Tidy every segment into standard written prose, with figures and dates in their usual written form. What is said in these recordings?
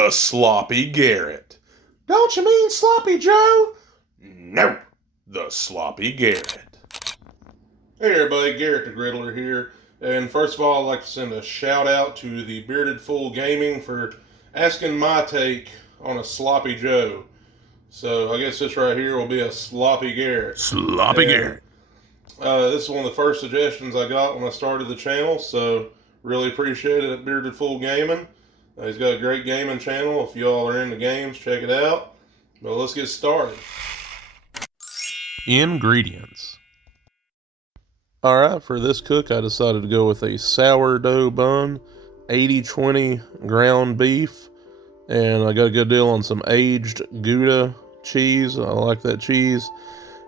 The Sloppy Garrett. Don't you mean Sloppy Joe? Nope, the Sloppy Garrett. Hey everybody, Garrett the Griddler here. And first of all, I'd like to send a shout out to the Bearded Fool Gaming for asking my take on a Sloppy Joe. So I guess this right here will be a Sloppy Garrett. Sloppy Garrett. This is one of the first suggestions I got when I started the channel, so really appreciate it at Bearded Fool Gaming. He's got a great gaming channel. If y'all are into games, check it out. But let's get started. Ingredients. Alright, for this cook I decided to go with a sourdough bun, 80-20 ground beef, and I got a good deal on some aged Gouda cheese. I like that cheese.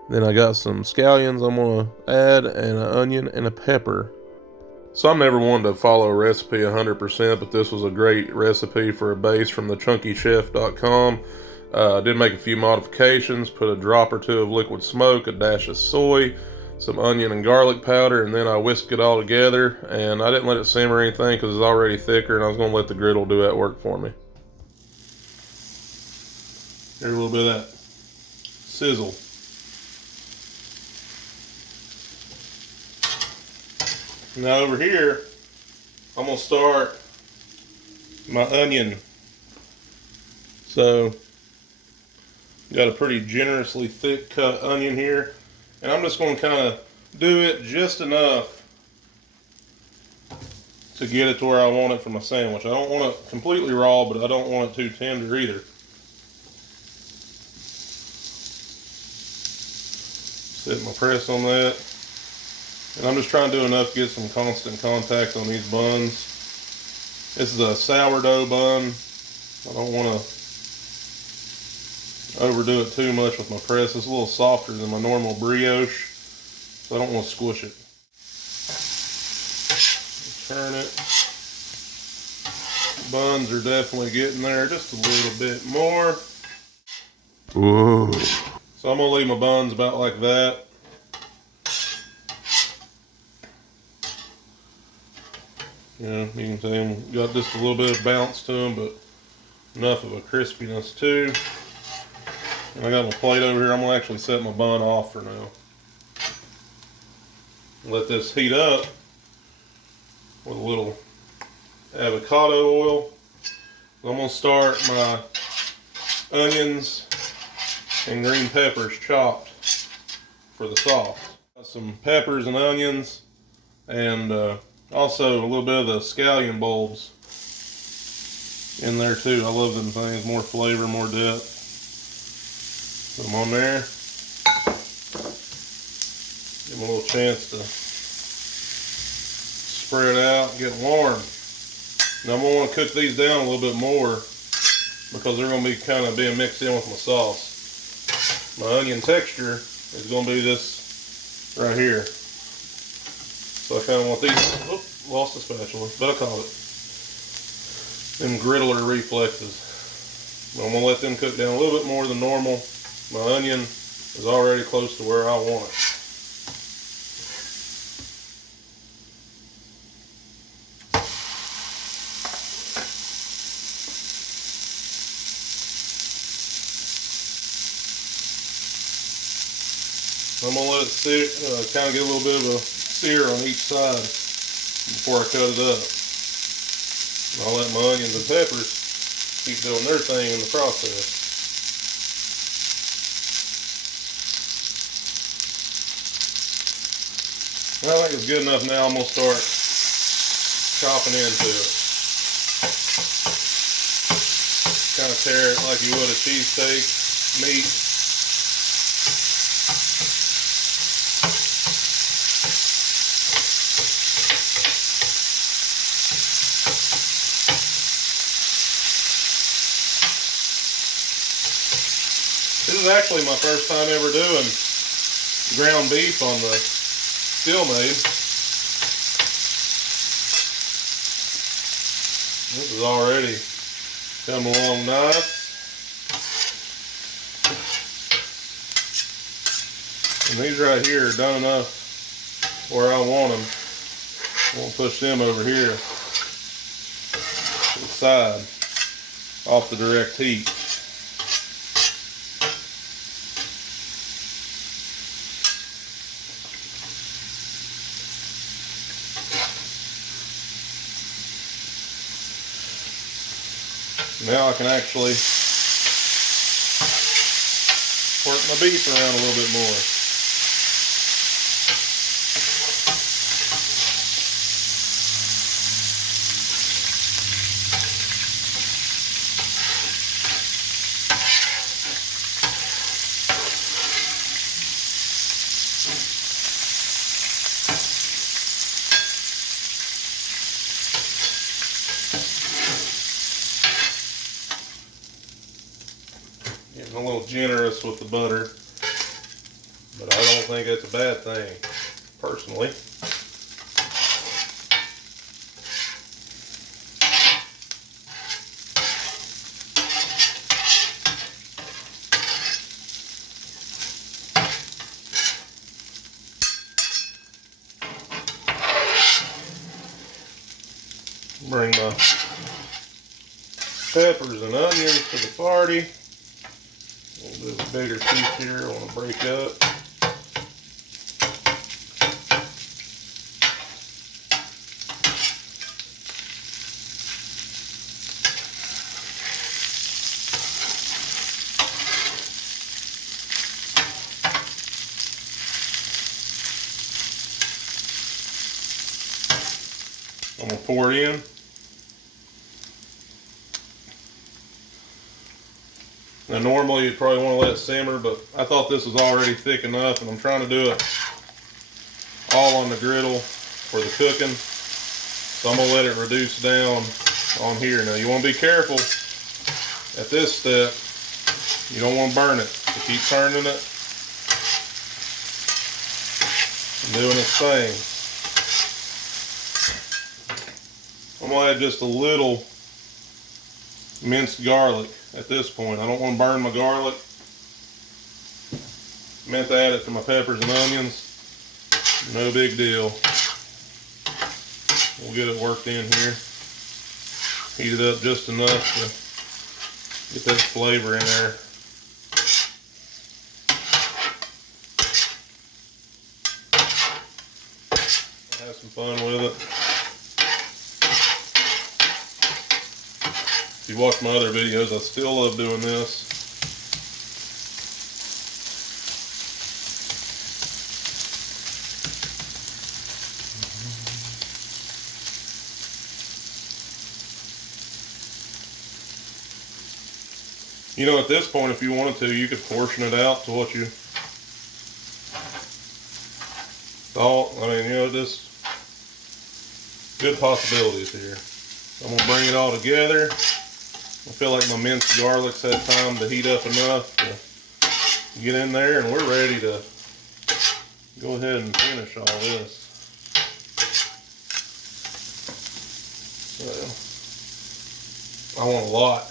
Then I got some scallions I'm going to add, and an onion and a pepper. So I'm never one to follow a recipe 100%, but this was a great recipe for a base from thechunkychef.com. I did make a few modifications, put a drop or two of liquid smoke, a dash of soy, some onion and garlic powder, and then I whisked it all together. And I didn't let it simmer or anything because it's already thicker, and I was going to let the griddle do that work for me. Here's a little bit of that sizzle. Now over here, I'm going to start my onion. So, got a pretty generously thick cut onion here. And I'm just going to kind of do it just enough to get it to where I want it for my sandwich. I don't want it completely raw, but I don't want it too tender either. Set my press on that. And I'm just trying to do enough to get some constant contact on these buns. This is a sourdough bun. I don't want to overdo it too much with my press. It's a little softer than my normal brioche, so I don't want to squish it. Turn it. Buns are definitely getting there, just a little bit more. Whoa. So I'm going to leave my buns about like that. Yeah, you can see them got just a little bit of bounce to them, but enough of a crispiness too. And I got my plate over here. I'm going to actually set my bun off for now. Let this heat up with a little avocado oil. I'm going to start my onions and green peppers chopped for the sauce. Got some peppers and onions, and also a little bit of the scallion bulbs in there too. I love them things, more flavor, more depth. Put them on there. Give them a little chance to spread out and get warm. Now I'm going to want to cook these down a little bit more because they're going to be kind of being mixed in with my sauce. My onion texture is going to be this right here. So I kind of want these, lost the spatula, but I caught it. Them griddler reflexes. But I'm going to let them cook down a little bit more than normal. My onion is already close to where I want it. I'm going to let it sit, kind of get a little bit of a sear on each side before I cut it up. And I'll let my onions and peppers keep doing their thing in the process. I think it's good enough now. I'm going to start chopping into it. Kind of tear it like you would a cheesesteak meat. This is actually my first time ever doing ground beef on the Steelmade. This is already come along nice. And these right here are done enough where I want them. I'm going to push them over here to the side. off the direct heat. Now I can actually work my beef around a little bit more. Getting a little generous with the butter, but I don't think that's a bad thing, personally. Bring my peppers and onions to the party. A little bit of a bigger piece here I want to break up. I'm going to pour it in. Now normally you'd probably want to let it simmer, but I thought this was already thick enough, and I'm trying to do it all on the griddle for the cooking. So I'm going to let it reduce down on here. Now you want to be careful at this step. You don't want to burn it. So keep turning it and doing its thing. I'm going to add just a little minced garlic at this point. I don't want to burn my garlic. Meant to add it to my peppers and onions. No big deal. We'll get it worked in here. Heat it up just enough to get that flavor in there. Have some fun with it. If you watch my other videos, I still love doing this. You know, at this point, if you wanted to, you could portion it out to what you thought. I mean, you know, just good possibilities here. I'm gonna bring it all together. I feel like my minced garlic's had time to heat up enough to get in there, and we're ready to go ahead and finish all this. So, I want a lot.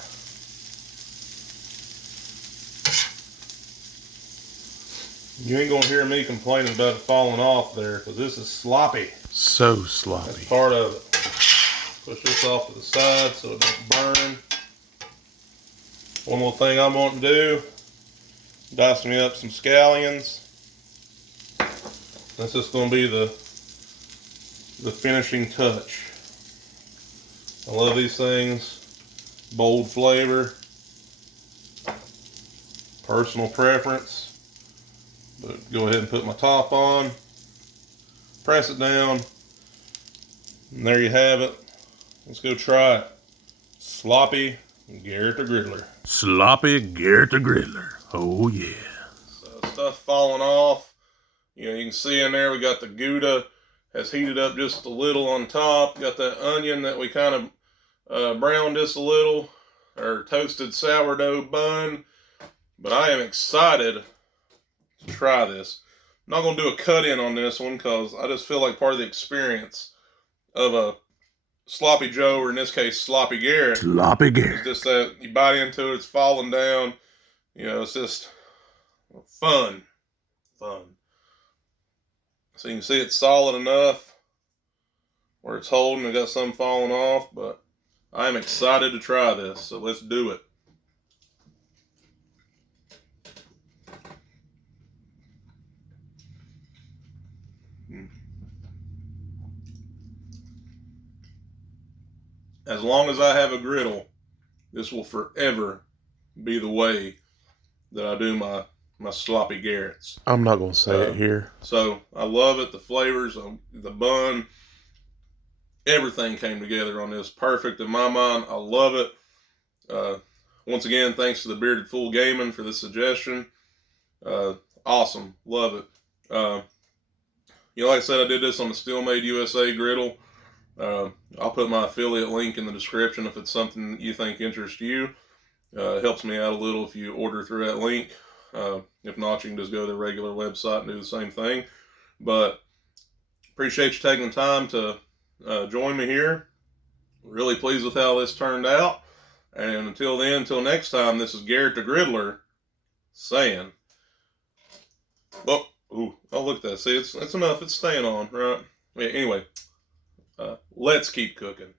You ain't gonna hear me complaining about it falling off there, because this is sloppy. So sloppy. That's part of it. Push this off to the side so it don't burn. One more thing I'm wanting to do, dice me up some scallions. That's just going to be the finishing touch. I love these things. Bold flavor. Personal preference. But go ahead and put my top on. Press it down. And there you have it. Let's go try it. Sloppy Garrett the Griddler. Sloppy Garrett the Griddler. Oh yeah. So stuff falling off. You know, you can see in there we got the Gouda has heated up just a little on top. Got that onion that we kind of browned just a little, or toasted sourdough bun. But I am excited to try this. I'm not going to do a cut in on this one because I just feel like part of the experience of a Sloppy Joe, or in this case, Sloppy Garrett. Sloppy Garrett. It's just that you bite into it, it's falling down. You know, it's just fun. Fun. So you can see it's solid enough where it's holding. It got some falling off, but I am excited to try this, so let's do it. As long as I have a griddle, this will forever be the way that I do my sloppy Garretts. I'm not going to say it here. So I love it. The flavors, the bun, everything came together on this. Perfect in my mind. I love it. Once again, thanks to the Bearded Fool Gaming for the suggestion. Awesome. Love it. Like I said, I did this on the Steelmade USA griddle. I'll put my affiliate link in the description if it's something you think interests you. It helps me out a little if you order through that link. If not, you can just go to the regular website and do the same thing. But appreciate you taking the time to join me here. Really pleased with how this turned out. And until then, until next time, this is Garrett the Griddler saying, oh, look at that. See, it's enough. It's staying on, right? Anyway, let's keep cooking.